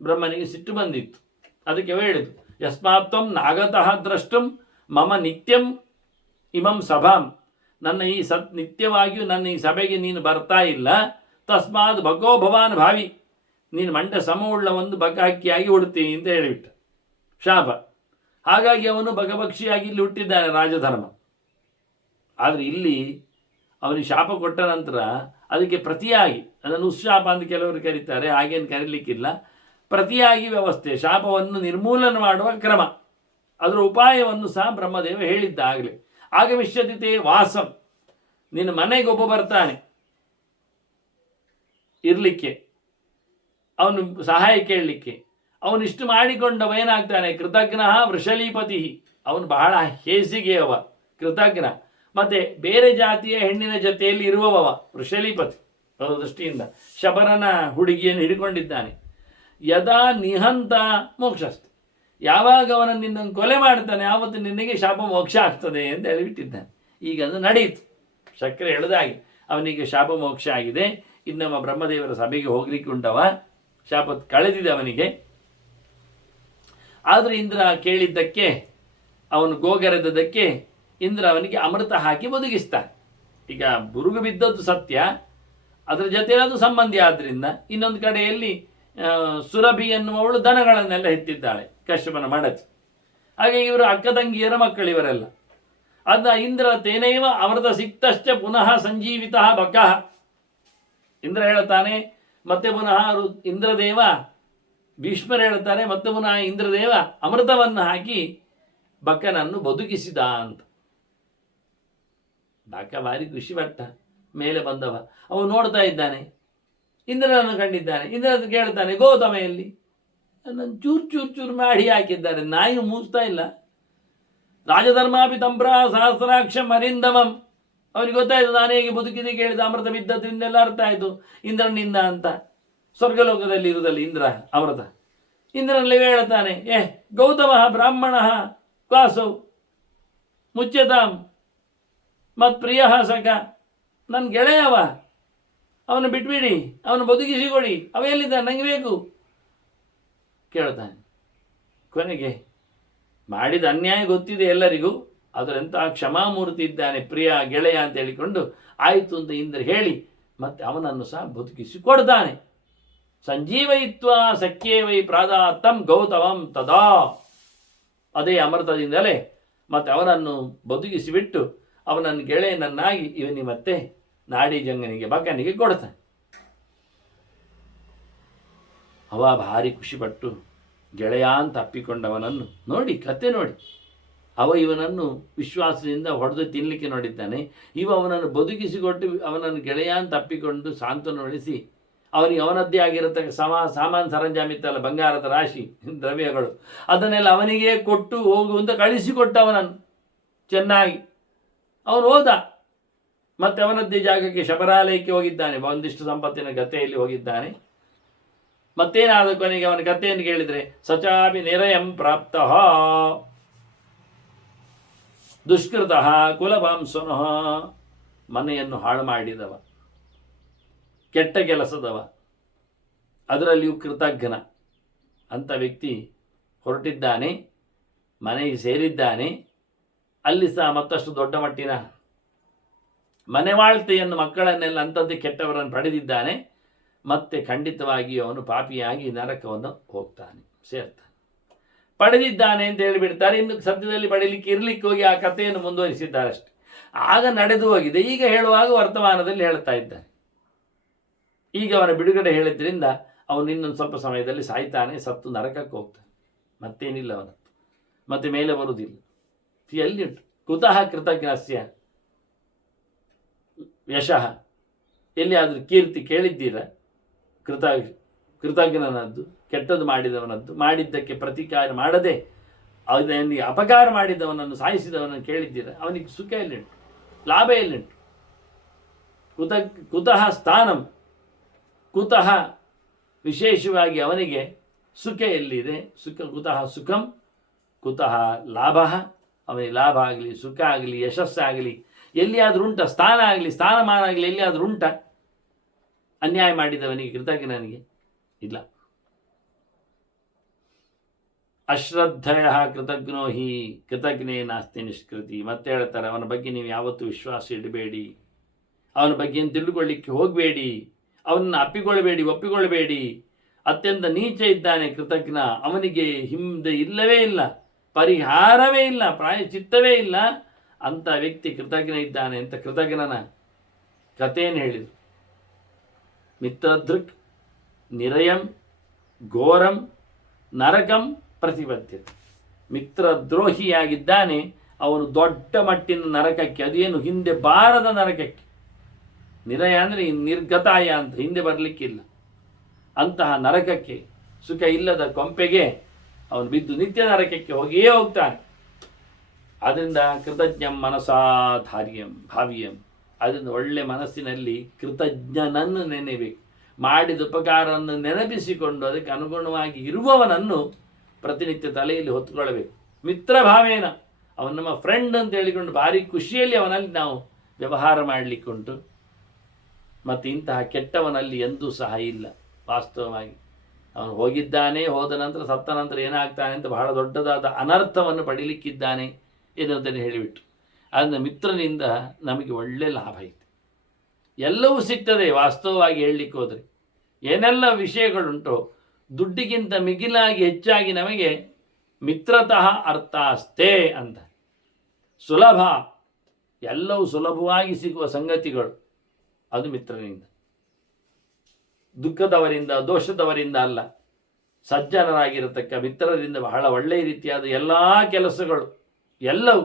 ಬ್ರಹ್ಮನಿಗೆ ಸಿಟ್ಟು ಬಂದಿತ್ತು. ಅದಕ್ಕೆ ಹೇಳಿತು ಯಸ್ಮಾತ್ವಂ ನಾಗತಃ ದ್ರಷ್ಟುಂ ಮಮ ನಿತ್ಯಂ ಇಮಂ ಸಭಾಂ. ನನ್ನ ಈ ಸತ್ ನಿತ್ಯವಾಗಿಯೂ ನನ್ನ ಈ ಸಭೆಗೆ ನೀನು ಬರ್ತಾ ಇಲ್ಲ. ತಸ್ಮಾದ ಭಗೋ ಭವಾನ್ ಭಾವಿ. ನೀನು ಮಂಡ ಸಮವುಳ್ಳ ಒಂದು ಬಕಾಕಿಯಾಗಿ ಹುಡ್ತೀನಿ ಅಂತ ಹೇಳಿಬಿಟ್ಟ. ಶಾಪ. ಹಾಗಾಗಿ ಅವನು ಭಗಭಕ್ಷಿಯಾಗಿ ಇಲ್ಲಿ ಹುಟ್ಟಿದ್ದಾನೆ ರಾಜಧರ್ಮ. ಆದರೆ ಇಲ್ಲಿ ಅವನಿಗೆ ಶಾಪ ಕೊಟ್ಟ ನಂತರ ಅದಕ್ಕೆ ಪ್ರತಿಯಾಗಿ, ಅದನ್ನು ಉಶಾಪ ಅಂತ ಕೆಲವರು ಕರೀತಾರೆ, ಹಾಗೇನು ಕರೀಲಿಕ್ಕಿಲ್ಲ. ಪ್ರತಿಯಾಗಿ ವ್ಯವಸ್ಥೆ, ಶಾಪವನ್ನು ನಿರ್ಮೂಲನ ಮಾಡುವ ಕ್ರಮ. ಅದರ ಉಪಾಯವನ್ನು ಸಹ ಬ್ರಹ್ಮದೇವ ಹೇಳಿದ್ದಾಗಲೇ. ಆಗಮಿಷ್ಯತೆ ವಾಸಂ, ನಿನ್ನ ಮನೆಗೆ ಒಬ್ಬ ಬರ್ತಾನೆ. ಇರಲಿಕ್ಕೆ. ಅವನು ಸಹಾಯ ಕೇಳಲಿಕ್ಕೆ. ಅವನಿಷ್ಟು ಮಾಡಿಕೊಂಡವ ಏನಾಗ್ತಾನೆ? ಕೃತಜ್ಞ ವೃಷಲೀಪತಿ. ಅವನು ಬಹಳ ಹೇಸಿಗೆಯವ ಕೃತಜ್ಞ. ಮತ್ತೆ ಬೇರೆ ಜಾತಿಯ ಹೆಣ್ಣಿನ ಜೊತೆಯಲ್ಲಿ ಇರುವವ ವೃಷಲೀಪತಿ. ಅವರ ದೃಷ್ಟಿಯಿಂದ ಶಬರನ ಹುಡುಗಿಯನ್ನು ಹಿಡ್ಕೊಂಡಿದ್ದಾನೆ. ಯದಾ ನಿಹಂತ ಮೋಕ್ಷಸ್ತು. ಯಾವಾಗ ಅವನು ನಿನ್ನನ್ನು ಕೊಲೆ ಮಾಡ್ತಾನೆ ಆವತ್ತು ನಿನಗೆ ಶಾಪ ಮೋಕ್ಷ ಆಗ್ತದೆ ಅಂತ ಹೇಳಿಬಿಟ್ಟಿದ್ದಾನೆ. ಈಗ ಅದು ನಡೆಯಿತು. ಶಕ್ರೆ ಹೇಳಿದಾಗೆ ಅವನಿಗೆ ಶಾಪ ಮೋಕ್ಷ ಆಗಿದೆ. ಇನ್ನೊಬ್ಬ ಬ್ರಹ್ಮದೇವರ ಸಭೆಗೆ ಹೋಗ್ಲಿಕ್ಕೆ ಉಂಟವ. ಶಾಪ ಕಳೆದಿದೆ ಅವನಿಗೆ. ಆದರೆ ಇಂದ್ರ ಕೇಳಿದ್ದಕ್ಕೆ, ಅವನು ಗೋಗರೆದಕ್ಕೆ ಇಂದ್ರ ಅವನಿಗೆ ಅಮೃತ ಹಾಕಿ ಒದಗಿಸ್ತಾನೆ. ಈಗ ಬುರುಗು ಬಿದ್ದದ್ದು ಸತ್ಯ, ಅದರ ಜೊತೆ ಅದು ಸಂಬಂಧಿ ಆದ್ದರಿಂದ ಇನ್ನೊಂದು ಕಡೆಯಲ್ಲಿ ಸುರಭಿ ಎನ್ನುವವಳು ದನಗಳನ್ನೆಲ್ಲ ಹೆತ್ತಿದ್ದಾಳೆ. ಕಶ್ಯಪನ ಮಾಡತಿ ಹಾಗೆ ಇವರು ಅಕ್ಕ ತಂಗಿಯರ ಮಕ್ಕಳು ಇವರೆಲ್ಲ. ಅದ ಇಂದ್ರ ತೇನೈವ ಅಮೃತ ಸಿಕ್ತಶ್ಚ ಪುನಃ ಸಂಜೀವಿತ ಬಕ ಇಂದ್ರ ಹೇಳ್ತಾನೆ, ಮತ್ತೆ ಪುನಃ ಇಂದ್ರದೇವ, ಭೀಷ್ಮರು ಹೇಳ್ತಾರೆ, ಮತ್ತೆ ಪುನಃ ಇಂದ್ರದೇವ ಅಮೃತವನ್ನು ಹಾಕಿ ಬಕನನ್ನು ಬದುಕಿಸಿದ ಅಂತ. ಬಕ ಭಾರಿ ಖುಷಿ ಪಟ್ಟ ಮೇಲೆ ಬಂದವ. ಅವನು ನೋಡ್ತಾ ಇದ್ದಾನೆ ಇಂದ್ರನನ್ನು ಕಂಡಿದ್ದಾನೆ. ಇಂದ್ರನು ಕೇಳ್ತಾನೆ ಗೌತಮ ಎಲ್ಲಿ ನನ್ನ ಚೂರು ಚೂರು ಚೂರು ಮಾಡಿ ಹಾಕಿದ್ದಾರೆ. ನಾಯಿ ಮೂಸ್ತಾ ಇಲ್ಲ. ರಾಜಧರ್ಮಾಪಿ ತಂಬ್ರ ಸಹಸ್ರಾಕ್ಷ ಮರಿಂದಮಂ. ಅವನಿಗೆ ಗೊತ್ತಾಯ್ತು, ನಾನು ಹೇಗೆ ಬದುಕಿದೆ ಕೇಳಿದ ಅಮೃತ ಬಿದ್ದದ್ರಿಂದೆಲ್ಲ ಅರ್ಥ ಆಯಿತು. ಇಂದ್ರನಿಂದ ಅಂತ. ಸ್ವರ್ಗಲೋಕದಲ್ಲಿ ಇರುವುದಲ್ಲ ಇಂದ್ರ, ಅಮೃತ. ಇಂದ್ರನಲ್ಲಿ ಹೇಳ್ತಾನೆ ಏ, ಗೌತಮ, ಬ್ರಾಹ್ಮಣ, ಕ್ವಾಸೌ ಮುಚ್ಚತಾಂ ಮತ್ ಪ್ರಿಯ ಸಖ ನನ್ನ ಗೆಳೆಯವ ಅವನು ಬಿಟ್ಬಿಡಿ, ಅವನು ಬದುಕಿಸಿ ಕೊಡಿ ಅವ ಎಲ್ಲಿದ್ದ ನನಗೆ ಬೇಕು. ಕೇಳ್ತಾನೆ. ಕೊನೆಗೆ ಮಾಡಿದ ಅನ್ಯಾಯ ಗೊತ್ತಿದೆ ಎಲ್ಲರಿಗೂ, ಅದರಂತ ಕ್ಷಮಾಮೂರ್ತಿ ಇದ್ದಾನೆ ಪ್ರಿಯ ಗೆಳೆಯ ಅಂತ ಹೇಳಿಕೊಂಡು ಆಯಿತು ಅಂತ ಇಂದ್ರ ಹೇಳಿ, ಮತ್ತೆ ಅವನನ್ನು ಸಹ ಬದುಕಿಸಿ ಕೊಡ್ತಾನೆ. ಸಂಜೀವಯಿತ್ವ ಸಖ್ಯೇವೈ ಪ್ರಾದಾತಂ ಗೌತಮಂ ತದಾ. ಅದೇ ಅಮೃತದಿಂದಲೇ ಮತ್ತೆ ಅವನನ್ನು ಬದುಕಿಸಿಬಿಟ್ಟು ಅವನನ್ನು ಗೆಳೆಯನನ್ನಾಗಿ ಇವನಿ ಮತ್ತೆ ನಾಡಿ ಜಂಗನಿಗೆ ಬಕನಿಗೆ ಕೊಡ್ತಾನೆ ಅವ ಭಾರಿ ಖುಷಿಪಟ್ಟು ಗೆಳೆಯ ಅಂತ ಅಪ್ಪಿಕೊಂಡವನನ್ನು ನೋಡಿ ಕತೆ ನೋಡಿ. ಅವ ಇವನನ್ನು ವಿಶ್ವಾಸದಿಂದ ಹೊಡೆದು ತಿನ್ನಲಿಕ್ಕೆ ನೋಡಿದ್ದಾನೆ. ಇವ ಅವನನ್ನು ಬದುಕಿಸಿಕೊಟ್ಟು ಅವನನ್ನು ಗೆಳೆಯ ಅಂತ ಅಪ್ಪಿಕೊಂಡು ಸಾಂತ್ವನಗೊಳಿಸಿ ಅವನಿಗೆ ಅವನದ್ದೇ ಆಗಿರತಕ್ಕ ಸಮಾ, ಸಾಮಾನು ಸರಂಜಾಮಿತ್ತಲ್ಲ ಬಂಗಾರದ ರಾಶಿ, ದ್ರವ್ಯಗಳು, ಅದನ್ನೆಲ್ಲ ಅವನಿಗೆ ಕೊಟ್ಟು ಹೋಗು ಅಂತ ಕಳಿಸಿಕೊಟ್ಟ ಅವನನ್ನು ಚೆನ್ನಾಗಿ. ಅವನು ಹೋದ. ಮತ್ತೆ ಅವನದ್ದೇ ಜಾಗಕ್ಕೆ ಶಬರಾಲಯಕ್ಕೆ ಹೋಗಿದ್ದಾನೆ. ಒಂದಿಷ್ಟು ಸಂಪತ್ತಿನ ಗತೆಯಲ್ಲಿ ಹೋಗಿದ್ದಾನೆ. ಮತ್ತೇನಾದ ಕೊನೆಗೆ ಅವನ ಕಥೆಯನ್ನು ಕೇಳಿದರೆ, ಸಚಾಪಿ ನಿರಯಂ ಪ್ರಾಪ್ತ. ದುಷ್ಕೃತ ಕುಲವಾಂಸನಃ ಮನೆಯನ್ನು ಹಾಳು ಮಾಡಿದವ. ಕೆಟ್ಟ ಕೆಲಸದವ. ಅದರಲ್ಲಿಯೂ ಕೃತಜ್ಞನ ಅಂಥ ವ್ಯಕ್ತಿ ಹೊರಟಿದ್ದಾನೆ, ಮನೆಗೆ ಸೇರಿದ್ದಾನೆ. ಅಲ್ಲಿ ಸಹ ಮತ್ತಷ್ಟು ದೊಡ್ಡ ಮಟ್ಟಿನ ಮನೆವಾಳ್ತೆಯನ್ನು ಮಕ್ಕಳನ್ನೆಲ್ಲ ಅಂಥದ್ದೇ ಕೆಟ್ಟವರನ್ನು ಪಡೆದಿದ್ದಾನೆ. ಮತ್ತೆ ಖಂಡಿತವಾಗಿಯೂ ಅವನು ಪಾಪಿಯಾಗಿ ನರಕವನ್ನು ಹೋಗ್ತಾನೆ. ಸೇರ್ತಾನೆ. ಪಡೆದಿದ್ದಾನೆ ಅಂತ ಹೇಳಿಬಿಡ್ತಾರೆ. ಇನ್ನು ಸದ್ಯದಲ್ಲಿ ಪಡೀಲಿಕ್ಕೆ ಇರ್ಲಿಕ್ಕೆ ಹೋಗಿ ಆ ಕಥೆಯನ್ನು ಮುಂದುವರಿಸಿದ್ದಾರೆ ಅಷ್ಟೆ. ಆಗ ನಡೆದು ಹೋಗಿದೆ. ಈಗ ಹೇಳುವಾಗ ವರ್ತಮಾನದಲ್ಲಿ ಹೇಳ್ತಾ ಇದ್ದಾನೆ. ಈಗ ಅವನ ಬಿಡುಗಡೆ ಹೇಳಿದ್ರಿಂದ ಅವನು ಇನ್ನೊಂದು ಸ್ವಲ್ಪ ಸಮಯದಲ್ಲಿ ಸಾಯ್ತಾನೆ, ಸತ್ತು ನರಕಕ್ಕೆ ಹೋಗ್ತಾನೆ. ಮತ್ತೇನಿಲ್ಲ ಅವನು ಮತ್ತೆ ಮೇಲೆ ಬರುವುದಿಲ್ಲ. ಎಲ್ಲಿ ಉಂಟು? ಕುತಃ ಕೃತಜ್ಞಸ್ಯ. ಯಶಃ. ಎಲ್ಲಿಯಾದರೂ ಕೀರ್ತಿ ಕೇಳಿದ್ದೀರಾ? ಕೃತ, ಕೃತಜ್ಞನದ್ದು, ಕೆಟ್ಟದ್ದು ಮಾಡಿದವನದ್ದು, ಮಾಡಿದ್ದಕ್ಕೆ ಪ್ರತಿಕಾರ ಮಾಡದೆ, ಅವನಿಗೆ ಅಪಕಾರ ಮಾಡಿದವನನ್ನು ಸಾಯಿಸಿದವನನ್ನು ಕೇಳಿದ್ದೀರ? ಅವನಿಗೆ ಸುಖ ಎಲ್ಲಿಂಟು? ಲಾಭ ಎಲ್ಲಿಂಟು? ಕುತ, ಕುತಃ ಸ್ಥಾನಂ. ಕುತಃ ವಿಶೇಷವಾಗಿ ಅವನಿಗೆ ಸುಖ ಎಲ್ಲಿದೆ? ಸುಖ, ಕುತಃ ಸುಖಂ, ಕುತಃ ಲಾಭ. ಅವನಿಗೆ ಲಾಭ ಆಗಲಿ, ಸುಖ ಆಗಲಿ ಯಶಸ್ಸಾಗಲಿ ಎಲ್ಲಿಯಾದರೂ ಉಂಟ? ಸ್ಥಾನ ಆಗಲಿ, ಸ್ಥಾನಮಾನ ಆಗಲಿ ಎಲ್ಲಿಯಾದರೂ ಉಂಟ? ಅನ್ಯಾಯ ಮಾಡಿದವನಿಗೆ ಕೃತಜ್ಞನಿಗೆ ಇಲ್ಲ. ಅಶ್ರದ್ಧಯ ಕೃತಜ್ಞೋಹಿ ಕೃತಜ್ಞೆ ಕೃತಜ್ಞೇ ನಾಸ್ತಿ ನಿಷ್ಕೃತಿ. ಮತ್ತೆ ಹೇಳ್ತಾರೆ, ಅವನ ಬಗ್ಗೆ ನೀವು ಯಾವತ್ತೂ ವಿಶ್ವಾಸ ಇಡಬೇಡಿ. ಅವನ ಬಗ್ಗೆ ತಿಳ್ಕೊಳ್ಳಿಕ್ಕೆ ಹೋಗಬೇಡಿ. ಅವನನ್ನು ಅಪ್ಪಿಕೊಳ್ಳಬೇಡಿ, ಒಪ್ಪಿಕೊಳ್ಳಬೇಡಿ. ಅತ್ಯಂತ ನೀಚ ಇದ್ದಾನೆ ಕೃತಜ್ಞ. ಅವನಿಗೆ ಹಿಂದೆ ಇಲ್ಲವೇ ಇಲ್ಲ, ಪರಿಹಾರವೇ ಇಲ್ಲ ಪ್ರಾಯಚಿತ್ತವೇ ಇಲ್ಲ. ಅಂಥ ವ್ಯಕ್ತಿ ಕೃತಜ್ಞ ಇದ್ದಾನೆ ಅಂತ ಕೃತಜ್ಞನ ಕಥೆಯನ್ನು ಹೇಳಿದರು. ಮಿತ್ರದೃಕ್ ನಿರಯಂ ಘೋರಂ ನರಕಂ ಪ್ರತಿಭತ್ಯ ಮಿತ್ರ ದ್ರೋಹಿಯಾಗಿದ್ದಾನೆ ಅವನು ದೊಡ್ಡ ಮಟ್ಟಿನ ನರಕಕ್ಕೆ ಅದೇನು ಹಿಂದೆ ಬಾರದ ನರಕಕ್ಕೆ. ನಿರಯ ಅಂದರೆ ನಿರ್ಗತಾಯ ಅಂತ, ಹಿಂದೆ ಬರಲಿಕ್ಕಿಲ್ಲ. ಅಂತಹ ನರಕಕ್ಕೆ ಸುಖ ಇಲ್ಲದ ಕೊಂಪೆಗೆ ಅವನು ಬಿದ್ದು ನಿತ್ಯ ನರಕಕ್ಕೆ ಹೋಗಿಯೇ ಹೋಗ್ತಾನೆ. ಆದ್ದರಿಂದ ಕೃತಜ್ಞಂ ಮನಸಾಧಾರ್ಯಂ ಭಾವ್ಯಂ. ಅದರಿಂದ ಒಳ್ಳೆ ಮನಸ್ಸಿನಲ್ಲಿ ಕೃತಜ್ಞನನ್ನು ನೆನೆಬೇಕು. ಮಾಡಿದ ಉಪಕಾರವನ್ನು ನೆನಪಿಸಿಕೊಂಡು ಅದಕ್ಕೆ ಅನುಗುಣವಾಗಿ ಇರುವವನನ್ನು ಪ್ರತಿನಿತ್ಯ ತಲೆಯಲ್ಲಿ ಹೊತ್ತುಕೊಳ್ಳಬೇಕು. ಮಿತ್ರ ಭಾವೇನ. ಅವನು ನಮ್ಮ ಫ್ರೆಂಡ್ ಅಂತ ಹೇಳಿಕೊಂಡು ಭಾರಿ ಖುಷಿಯಲ್ಲಿ ಅವನಲ್ಲಿ ನಾವು ವ್ಯವಹಾರ ಮಾಡಲಿಕ್ಕುಂಟು ಮತ್ತು ಇಂತಹ ಕೆಟ್ಟವನಲ್ಲಿ ಎಂದೂ ಸಹ ಇಲ್ಲ, ವಾಸ್ತವವಾಗಿ. ಅವನು ಹೋಗಿದ್ದಾನೆ, ಹೋದ ನಂತರ ಸತ್ತ ನಂತರ ಏನಾಗ್ತಾನೆ ಅಂತ ಬಹಳ ದೊಡ್ಡದಾದ ಅನರ್ಥವನ್ನು ಪಡೀಲಿಕ್ಕಿದ್ದಾನೆ. ಎನ್ನುವುದನ್ನು ಹೇಳಿಬಿಟ್ರು ಆದ್ದರಿಂದ ಮಿತ್ರನಿಂದ ನಮಗೆ ಒಳ್ಳೆ ಲಾಭ ಐತೆ. ಎಲ್ಲವೂ ಸಿಗ್ತದೆ ವಾಸ್ತವವಾಗಿ ಹೇಳಲಿಕ್ಕೆ ಹೋದರೆ. ಏನೆಲ್ಲ ವಿಷಯಗಳುಂಟು ದುಡ್ಡಿಗಿಂತ ಮಿಗಿಲಾಗಿ ಹೆಚ್ಚಾಗಿ ನಮಗೆ ಮಿತ್ರತಃ ಅರ್ಥಾಸ್ತೆ ಅಂತ. ಸುಲಭ. ಎಲ್ಲವೂ ಸುಲಭವಾಗಿ ಸಿಗುವ ಸಂಗತಿಗಳು ಅದು ಮಿತ್ರನಿಂದ. ದುಃಖದವರಿಂದ, ದೋಷದವರಿಂದ ಅಲ್ಲ. ಸಜ್ಜನರಾಗಿರತಕ್ಕ ಮಿತ್ರರಿಂದ ಬಹಳ ಒಳ್ಳೆಯ ರೀತಿಯಾದ ಎಲ್ಲ ಕೆಲಸಗಳು ಎಲ್ಲವೂ.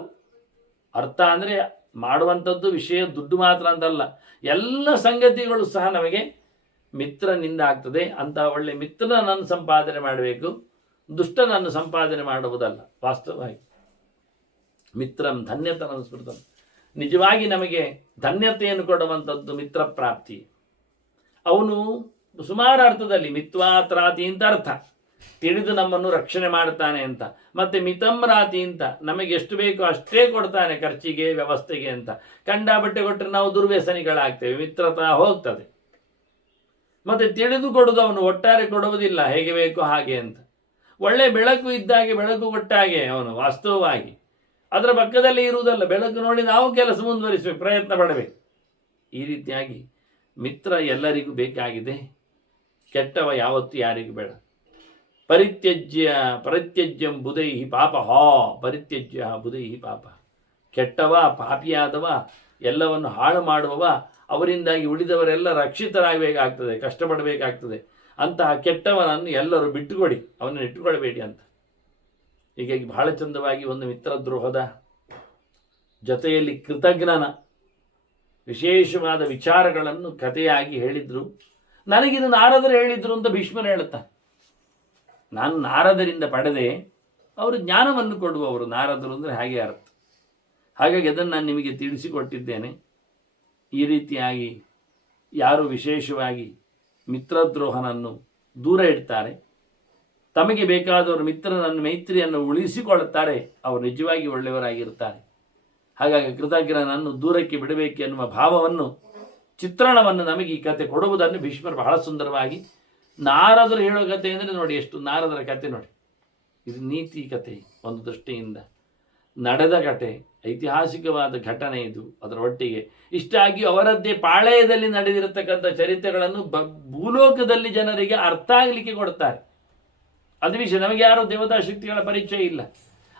ಅರ್ಥ ಅಂದರೆ ಮಾಡುವಂಥದ್ದು ವಿಷಯ ದುಡ್ಡು ಮಾತ್ರ ಅಂತಲ್ಲ. ಎಲ್ಲ ಸಂಗತಿಗಳು ಸಹ ನಮಗೆ ಮಿತ್ರನಿಂದ ಆಗ್ತದೆ. ಅಂತ ಒಳ್ಳೆ ಮಿತ್ರನನ್ನು ಸಂಪಾದನೆ ಮಾಡಬೇಕು. ದುಷ್ಟನನ್ನು ಸಂಪಾದನೆ ಮಾಡುವುದಲ್ಲ, ವಾಸ್ತವವಾಗಿ. ಮಿತ್ರಂ ಧನ್ಯತನ ಸ್ಮೃತ ನಿಜವಾಗಿ ನಮಗೆ ಧನ್ಯತೆಯನ್ನು ಕೊಡುವಂಥದ್ದು ಮಿತ್ರ ಪ್ರಾಪ್ತಿ. ಅವನು ಸುಮಾರು ಅರ್ಥದಲ್ಲಿ ಮಿತ್ವಾತ್ರಾತಿ ಅಂತ ಅರ್ಥ. ತಿಳಿದು ನಮ್ಮನ್ನು ರಕ್ಷಣೆ ಮಾಡ್ತಾನೆ ಅಂತ. ಮತ್ತೆ ಮಿತಮ್ರಾತಿ ಅಂತ ನಮಗೆ ಎಷ್ಟು ಬೇಕೋ ಅಷ್ಟೇ ಕೊಡ್ತಾನೆ ಖರ್ಚಿಗೆ, ವ್ಯವಸ್ಥೆಗೆ ಅಂತ. ಕಂಡ ಬಟ್ಟೆ ಕೊಟ್ಟರೆ ನಾವು ದುರ್ವ್ಯಸನಿಗಳಾಗ್ತೇವೆ, ಮಿತ್ರತಾ ಹೋಗ್ತದೆ. ಮತ್ತೆ ತಿಳಿದು ಕೊಡೋದು ಅವನು ಒಟ್ಟಾರೆ ಕೊಡುವುದಿಲ್ಲ, ಹೇಗೆ ಬೇಕೋ ಹಾಗೆ ಅಂತ. ಒಳ್ಳೆ ಬೆಳಕು ಇದ್ದಾಗೆ ಬೆಳಕು ಕೊಟ್ಟಾಗೆ ಅವನು ವಾಸ್ತವವಾಗಿ. ಅದರ ಪಕ್ಕದಲ್ಲಿ ಇರುವುದಲ್ಲ, ಬೆಳಕು ನೋಡಿ ನಾವು ಕೆಲಸ ಮುಂದುವರಿಸಬೇಕು ಪ್ರಯತ್ನ ಪಡಬೇಕು. ಈ ರೀತಿಯಾಗಿ ಮಿತ್ರ ಎಲ್ಲರಿಗೂ ಬೇಕಾಗಿದೆ. ಕೆಟ್ಟವ ಯಾವತ್ತೂ ಯಾರಿಗೂ ಬೇಡ. ಪರಿತ್ಯಜ್ಯ, ಪರಿತ್ಯಜ್ಯಂ ಬುಧೈ ಪಾಪ. ಹಾ ಪರಿತ್ಯಜ್ಯ ಬುಧೈ ಪಾಪ. ಕೆಟ್ಟವ, ಪಾಪಿಯಾದವ, ಎಲ್ಲವನ್ನು ಹಾಳು ಮಾಡುವವ, ಅವರಿಂದಾಗಿ ಉಳಿದವರೆಲ್ಲ ರಕ್ಷಿತರಾಗಬೇಕಾಗ್ತದೆ, ಕಷ್ಟಪಡಬೇಕಾಗ್ತದೆ. ಅಂತಹ ಕೆಟ್ಟವನನ್ನು ಎಲ್ಲರೂ ಬಿಟ್ಟುಕೊಡಿ, ಅವನನ್ನು ಇಟ್ಟುಕೊಳ್ಬೇಡಿ ಅಂತ. ಹೀಗಾಗಿ ಬಹಳ ಚಂದವಾಗಿ ಒಂದು ಮಿತ್ರದ್ರೋಹದ ಜೊತೆಯಲ್ಲಿ ಕೃತಜ್ಞನ ವಿಶೇಷವಾದ ವಿಚಾರಗಳನ್ನು ಕಥೆಯಾಗಿ ಹೇಳಿದರು. ನನಗಿದು ನಾರದರು ಹೇಳಿದ್ರು ಅಂತ ಭೀಷ್ಮರು ಹೇಳುತ್ತಾ ನಾನು ನಾರದರಿಂದ ಪಡೆದೆ, ಅವರು ಜ್ಞಾನವನ್ನು ಕೊಡುವವರು. ನಾರದರು ಅಂದರೆ ಹಾಗೆ ಅರ್ಥ. ಹಾಗಾಗಿ ಅದನ್ನು ನಾನು ನಿಮಗೆ ತಿಳಿಸಿಕೊಟ್ಟಿದ್ದೇನೆ. ಈ ರೀತಿಯಾಗಿ ಯಾರು ವಿಶೇಷವಾಗಿ ಮಿತ್ರದ್ರೋಹನನ್ನು ದೂರ ಇಡ್ತಾರೆ, ತಮಗೆ ಬೇಕಾದವರು ಮಿತ್ರನನ್ನು, ಮೈತ್ರಿಯನ್ನು ಉಳಿಸಿಕೊಳ್ಳುತ್ತಾರೆ, ಅವರು ನಿಜವಾಗಿ ಒಳ್ಳೆಯವರಾಗಿರುತ್ತಾರೆ. ಹಾಗಾಗಿ ಕೃತಜ್ಞನನ್ನು ದೂರಕ್ಕೆ ಬಿಡಬೇಕು ಎನ್ನುವ ಭಾವವನ್ನು ಚಿತ್ರಣವನ್ನು ನಮಗೆ ಈ ಕತೆ ಕೊಡುವುದನ್ನು ಭೀಷ್ಮರು ಬಹಳ ಸುಂದರವಾಗಿ ನಾರದರು ಹೇಳೋ ಕತೆ ಅಂದರೆ ನೋಡಿ ಎಷ್ಟು ನಾರದರ ಕತೆ ನೋಡಿ. ಇದು ನೀತಿ ಕತೆ, ಒಂದು ದೃಷ್ಟಿಯಿಂದ. ನಡೆದ ಕತೆ, ಐತಿಹಾಸಿಕವಾದ ಘಟನೆ ಇದು, ಅದರ ಒಟ್ಟಿಗೆ. ಇಷ್ಟಾಗಿ ಅವರದ್ದೇ ಪಾಳಯದಲ್ಲಿ ನಡೆದಿರತಕ್ಕಂಥ ಚರಿತ್ರೆಗಳನ್ನು ಬ, ಭೂಲೋಕದಲ್ಲಿ ಜನರಿಗೆ ಅರ್ಥ ಆಗಲಿಕ್ಕೆ ಕೊಡ್ತಾರೆ. ಅದು ವಿಷಯ, ನಮಗೆ ಯಾರು ದೇವತಾ ಶಕ್ತಿಗಳ ಪರಿಚಯ ಇಲ್ಲ.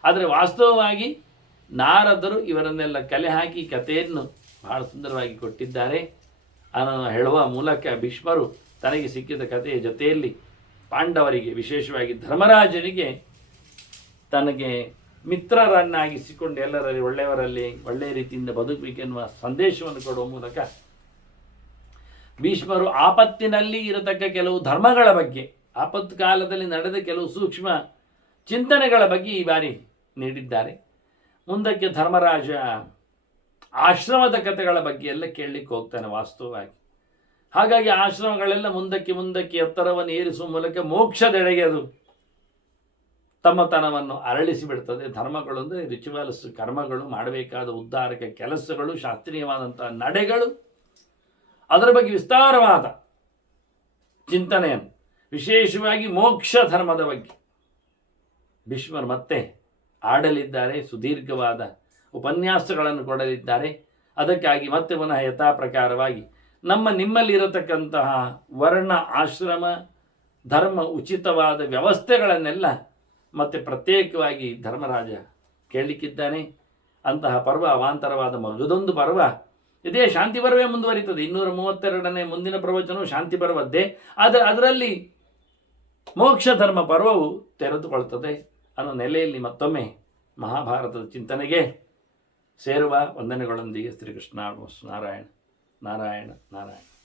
ಆದರೆ ವಾಸ್ತವವಾಗಿ ನಾರದರು ಇವರನ್ನೆಲ್ಲ ಕಲೆ ಹಾಕಿ ಕಥೆಯನ್ನು ಬಹಳ ಸುಂದರವಾಗಿ ಕೊಟ್ಟಿದ್ದಾರೆ. ಅದನ್ನು ಹೇಳುವ ಮೂಲಕ ಭೀಷ್ಮರು ತನಗೆ ಸಿಕ್ಕಿದ ಕಥೆಯ ಜೊತೆಯಲ್ಲಿ ಪಾಂಡವರಿಗೆ, ವಿಶೇಷವಾಗಿ ಧರ್ಮರಾಜನಿಗೆ ತನಗೆ ಮಿತ್ರರನ್ನಾಗಿಸಿಕೊಂಡು ಎಲ್ಲರಲ್ಲಿ ಒಳ್ಳೆಯವರಲ್ಲಿ ಒಳ್ಳೆಯ ರೀತಿಯಿಂದ ಬದುಕಬೇಕೆನ್ನುವ ಸಂದೇಶವನ್ನು ಕೊಡುವ ಮೂಲಕ ಭೀಷ್ಮರು ಆಪತ್ತಿನಲ್ಲಿ ಇರತಕ್ಕ ಕೆಲವು ಧರ್ಮಗಳ ಬಗ್ಗೆ, ಆಪತ್ತು ಕಾಲದಲ್ಲಿ ನಡೆದ ಕೆಲವು ಸೂಕ್ಷ್ಮ ಚಿಂತನೆಗಳ ಬಗ್ಗೆ ಈ ಬಾರಿ ನೀಡಿದ್ದಾರೆ. ಮುಂದಕ್ಕೆ ಧರ್ಮರಾಜ ಆಶ್ರಮದ ಕಥೆಗಳ ಬಗ್ಗೆ ಎಲ್ಲ ಕೇಳಲಿಕ್ಕೆ ಹೋಗ್ತಾನೆ ವಾಸ್ತವವಾಗಿ. ಹಾಗಾಗಿ ಆಶ್ರಮಗಳೆಲ್ಲ ಮುಂದಕ್ಕೆ ಮುಂದಕ್ಕೆ ಎತ್ತರವನ್ನು ಏರಿಸುವ ಮೂಲಕ ಮೋಕ್ಷದೆಡೆಗೆ ಅದು ತಮ್ಮತನವನ್ನು ಅರಳಿಸಿ ಬಿಡ್ತದೆ ಧರ್ಮಗಳು ಅಂದರೆ ರಿಚುವಲ್ಸ್, ಕರ್ಮಗಳು, ಮಾಡಬೇಕಾದ ಉದ್ಧಾರಕ ಕೆಲಸಗಳು ಶಾಸ್ತ್ರೀಯವಾದಂತಹ ನಡೆಗಳು. ಅದರ ಬಗ್ಗೆ ವಿಸ್ತಾರವಾದ ಚಿಂತನೆಯನ್ನು, ವಿಶೇಷವಾಗಿ ಮೋಕ್ಷ ಧರ್ಮದ ಬಗ್ಗೆ. ಭೀಷ್ಮರು ಮತ್ತೆ ಆಡಲಿದ್ದಾರೆ, ಸುದೀರ್ಘವಾದ ಉಪನ್ಯಾಸಗಳನ್ನು ಕೊಡಲಿದ್ದಾರೆ. ಅದಕ್ಕಾಗಿ ಮತ್ತೆ ಪುನಃ ಯಥಾ ಪ್ರಕಾರವಾಗಿ ನಮ್ಮ ನಿಮ್ಮಲ್ಲಿರತಕ್ಕಂತಹ ವರ್ಣ, ಆಶ್ರಮ, ಧರ್ಮ ಉಚಿತವಾದ ವ್ಯವಸ್ಥೆಗಳನ್ನೆಲ್ಲ ಮತ್ತೆ ಪ್ರತ್ಯೇಕವಾಗಿ ಧರ್ಮರಾಜ ಕೇಳಲಿಕ್ಕಿದ್ದಾನೆ. ಅಂತಹ ಪರ್ವ, ಅವಾಂತರವಾದ ಮಗದೊಂದು ಪರ್ವ. ಇದೇ ಶಾಂತಿ ಪರ್ವೇ ಮುಂದುವರಿತದೆ. ಇನ್ನೂರ ಮೂವತ್ತೆರಡನೇ ಮುಂದಿನ ಪ್ರವಚನವು ಶಾಂತಿ ಪರ್ವದ್ದೇ. ಆದರೆ ಅದರಲ್ಲಿ ಮೋಕ್ಷ ಧರ್ಮ ಪರ್ವವು ತೆರೆದುಕೊಳ್ತದೆ ಅನ್ನೋ ನೆಲೆಯಲ್ಲಿ ಮತ್ತೊಮ್ಮೆ ಮಹಾಭಾರತದ ಚಿಂತನೆಗೆ ಸೇರುವ ವಂದನೆಗಳೊಂದಿಗೆ ಶ್ರೀಕೃಷ್ಣ ನಾರಾಯಣ. నారాయణ నారాయణ